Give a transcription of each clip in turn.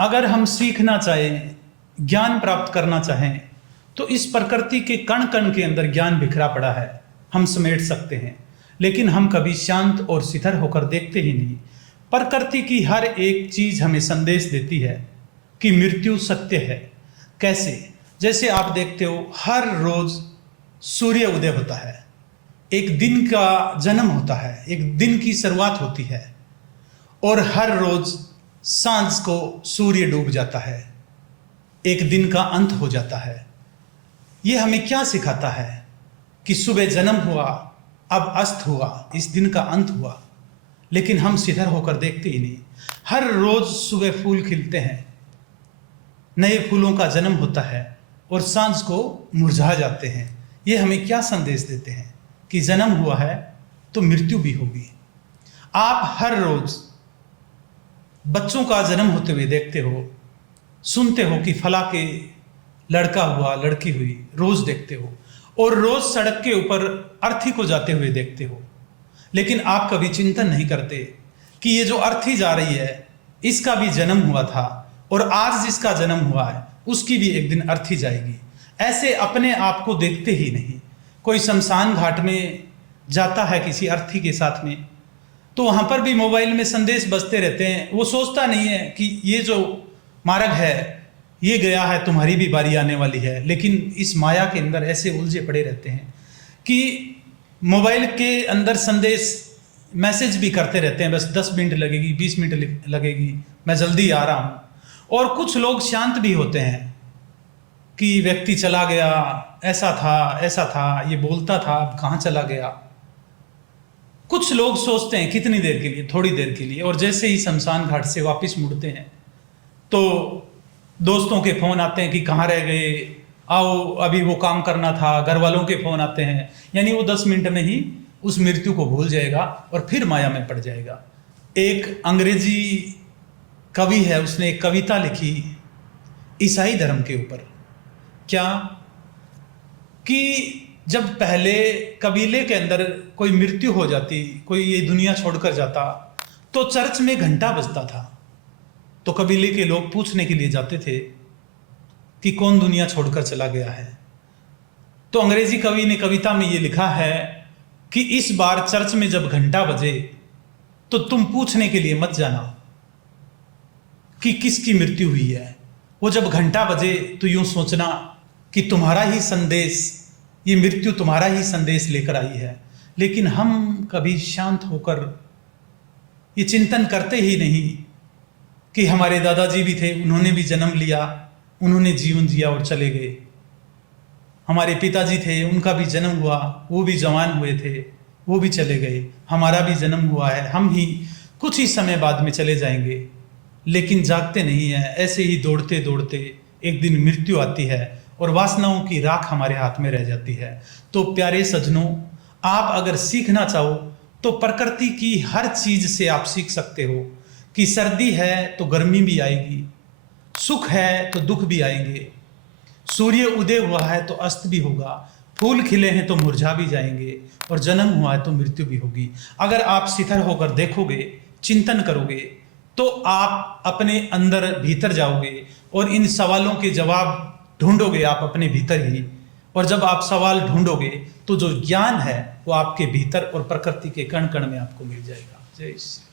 अगर हम सीखना चाहें, ज्ञान प्राप्त करना चाहें, तो इस प्रकृति के कण कण के अंदर ज्ञान बिखरा पड़ा है, हम समेट सकते हैं। लेकिन हम कभी शांत और स्थिर होकर देखते ही नहीं। प्रकृति की हर एक चीज हमें संदेश देती है कि मृत्यु सत्य है। कैसे? जैसे आप देखते हो, हर रोज सूर्य उदय होता है, एक दिन का जन्म होता है, एक दिन की शुरुआत होती है, और हर रोज सांझ को सूर्य डूब जाता है, एक दिन का अंत हो जाता है। यह हमें क्या सिखाता है कि सुबह जन्म हुआ, अब अस्त हुआ, इस दिन का अंत हुआ। लेकिन हम सिधर होकर देखते ही नहीं। हर रोज सुबह फूल खिलते हैं, नए फूलों का जन्म होता है और सांझ को मुरझा जाते हैं। ये हमें क्या संदेश देते हैं कि जन्म हुआ है तो मृत्यु भी होगी। आप हर रोज बच्चों का जन्म होते हुए देखते हो, सुनते हो कि फला के लड़का हुआ, लड़की हुई, रोज देखते हो, और रोज सड़क के ऊपर अर्थी को जाते हुए देखते हो। लेकिन आप कभी चिंतन नहीं करते कि ये जो अर्थी जा रही है, इसका भी जन्म हुआ था, और आज जिसका जन्म हुआ है उसकी भी एक दिन अर्थी जाएगी। ऐसे अपने आप को देखते ही नहीं। कोई शमशान घाट में जाता है किसी अर्थी के साथ में, तो वहां पर भी मोबाइल में संदेश बजते रहते हैं। वो सोचता नहीं है कि ये जो मार्ग है ये गया है, तुम्हारी भी बारी आने वाली है। लेकिन इस माया के अंदर ऐसे उलझे पड़े रहते हैं कि मोबाइल के अंदर संदेश मैसेज भी करते रहते हैं, बस 10 मिनट लगेगी, 20 मिनट लगेगी, मैं जल्दी आ रहा हूं। और कुछ लोग शांत भी होते हैं कि व्यक्ति चला गया, ऐसा था, ये बोलता था, अब कहाँ चला गया। कुछ लोग सोचते हैं कितनी देर के लिए, थोड़ी देर के लिए, और जैसे ही शमशान घाट से वापस मुड़ते हैं तो दोस्तों के फोन आते हैं कि कहाँ रह गए, आओ अभी वो काम करना था। घर वालों के फोन आते हैं, यानी वो 10 मिनट में ही उस मृत्यु को भूल जाएगा और फिर माया में पड़ जाएगा। एक अंग्रेजी कवि है, उसने एक कविता लिखी ईसाई धर्म के ऊपर। क्या कि जब पहले कबीले के अंदर कोई मृत्यु हो जाती, कोई ये दुनिया छोड़कर जाता, तो चर्च में घंटा बजता था। तो कबीले के लोग पूछने के लिए जाते थे कि कौन दुनिया छोड़कर चला गया है। तो अंग्रेजी कवि ने कविता में ये लिखा है कि इस बार चर्च में जब घंटा बजे तो तुम पूछने के लिए मत जाना कि किसकी मृत्यु हुई है। वो जब घंटा बजे तो यूं सोचना कि तुम्हारा ही संदेश, ये मृत्यु तुम्हारा ही संदेश लेकर आई है। लेकिन हम कभी शांत होकर ये चिंतन करते ही नहीं कि हमारे दादाजी भी थे, उन्होंने भी जन्म लिया, उन्होंने जीवन जिया और चले गए। हमारे पिताजी थे, उनका भी जन्म हुआ, वो भी जवान हुए थे, वो भी चले गए। हमारा भी जन्म हुआ है, हम ही कुछ ही समय बाद में चले जाएंगे। लेकिन जागते नहीं है, ऐसे ही दौड़ते दौड़ते एक दिन मृत्यु आती है और वासनाओं की राख हमारे हाथ में रह जाती है। तो प्यारे सज्जनों, आप अगर सीखना चाहो तो प्रकृति की हर चीज से आप सीख सकते हो कि सर्दी है तो गर्मी भी आएगी, सुख है तो दुख भी आएंगे, सूर्य उदय हुआ है तो अस्त भी होगा, फूल खिले हैं तो मुरझा भी जाएंगे, और जन्म हुआ है तो मृत्यु भी होगी। अगर आप स्थिर होकर देखोगे, चिंतन करोगे, तो आप अपने अंदर भीतर जाओगे और इन सवालों के जवाब ढूंढोगे आप अपने भीतर ही। और जब आप सवाल ढूंढोगे तो जो ज्ञान है वो आपके भीतर और प्रकृति के कण कण में आपको मिल जाएगा। जय श्री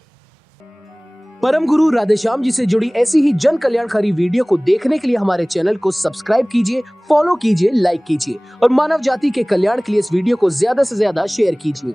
परम गुरु राधेश्याम जी से जुड़ी ऐसी ही जन कल्याणकारी वीडियो को देखने के लिए हमारे चैनल को सब्सक्राइब कीजिए, फॉलो कीजिए, लाइक कीजिए और मानव जाति के कल्याण के लिए इस वीडियो को ज्यादा से ज्यादा शेयर कीजिए।